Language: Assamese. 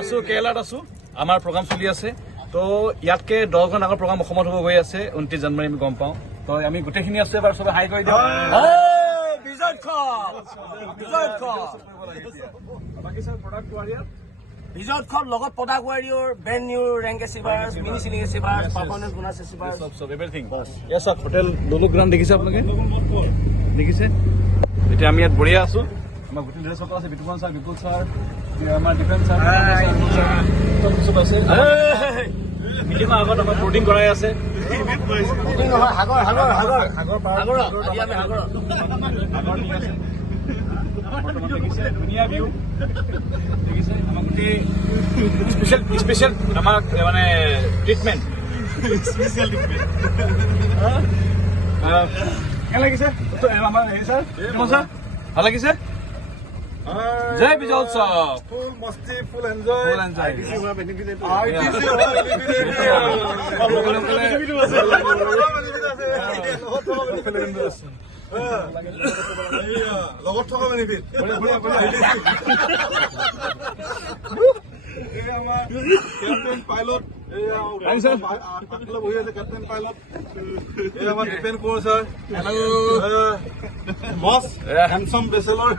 আছো কেৰালাত আছো আমাৰ প্ৰগ্ৰাম চলি আছে তো ইয়াতকে 10 গুণ আগৰ প্ৰগ্ৰাম অসমত হ'ব গৈ আছে 29 জানুৱাৰী আমি গম পাওঁ তো আমি গোটেইখিনি আছো এবাৰ সবে হাই কৰি দিওঁ বাকি সব প্ৰডাক্ট ৱাৰিয়াৰ বিজয়ত খন লগত পদা warrior brand new rank achievers mini chilling achievers performance bonus achievers সব এভৰিথিং ইয়েস সব হোটেল লোলোগ্ৰাম দেখিছে আপোনালোকে দেখিছে এতিয়া আমি ইয়াত বঢ়িয়া আছো আমাৰ গোটেই ড্ৰেছ সকল আছে বিতুপন ছাৰ বিপুল ছাৰ আমাৰ ডিফেন্স ছাৰ সব আছে মিটিঙৰ আগত আমাৰ বৰ্ডিং কৰাই আছে নহয় সাগৰ সাগৰ আজি আমি সাগৰ ঠিক আছে দেখিছে ধুনীয়া ভিউ দেখিছে আমাৰ গোটেই স্পেচিয়েল আমাৰ মানে ট্ৰিটমেণ্ট স্পেচিয়েল ট্ৰিটমেণ্ট কেনে লাগিছে আমাৰ হেৰি ছাৰ ছাৰ ভাল লাগিছে জয় বিজয় উৎসৱ ফুল মস্তি ফুল এনজয় লগত থকা বেনিফিট আমাৰ কেপ্টেইন পাইলট বহি আছে কেপ্টেইন পাইলট এই আমাৰ ডিপেণ্ড কৰো ছাৰ মষ্ট হেণ্ডছম বেচেলৰ